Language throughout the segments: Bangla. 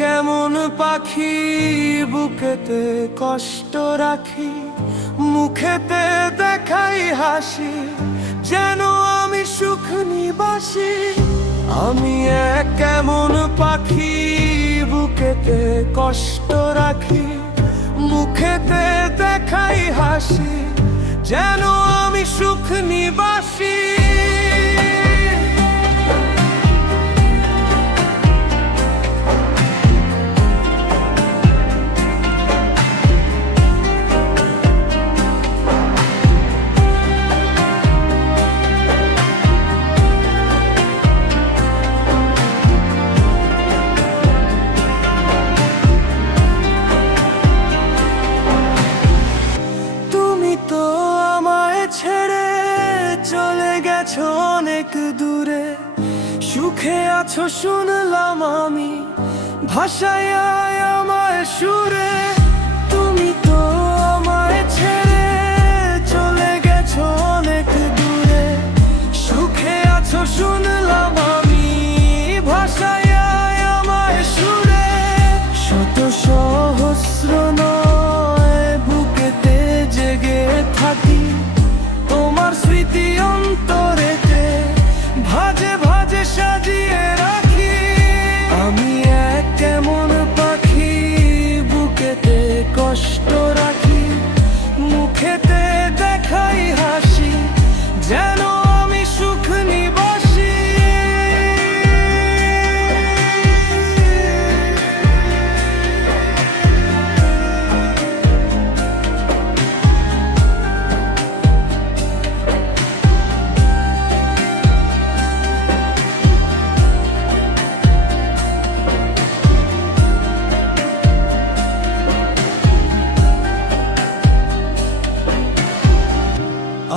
কেমন পাখি বুকেতে কষ্ট রাখি, মুখেতে দেখাই হাসি, যেন আমি সুখ নিবাসী। আমি এক কেমন পাখি বুকেতে কষ্ট রাখি, মুখেতে দেখাই হাসি, যেন আমি সুখ নিবাসী। চলে গেছো অনেক দূরে, সুখে আছো শুনলাম আমি, ভাষায় আমার সুরে। তুমি তো আমায় ছেড়ে চলে গেছো অনেক দূরে, সুখে আছো শুনলাম আমি, ভাষায় আমার সুরে। শত সহস্র নয় বুকেতে জেগে থাকি, তোমার স্মৃতি অন্তরেতে ভাজে ভাজে সাজিয়ে রাখি। আমি এক কেমন পাখি বুকেতে কষ্ট রাখি, মুখেতে দেখাই হাসি, যেন আমি সুখ নিবাসী।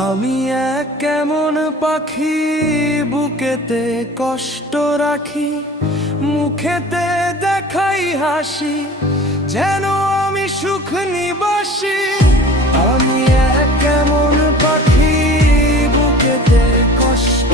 আমি এক কেমন পাখি বুকেতে কষ্ট রাখি, মুখেতে দেখাই হাসি, যেন আমি সুখ নিবাসী। আমি এক কেমন পাখি বুকেতে কষ্ট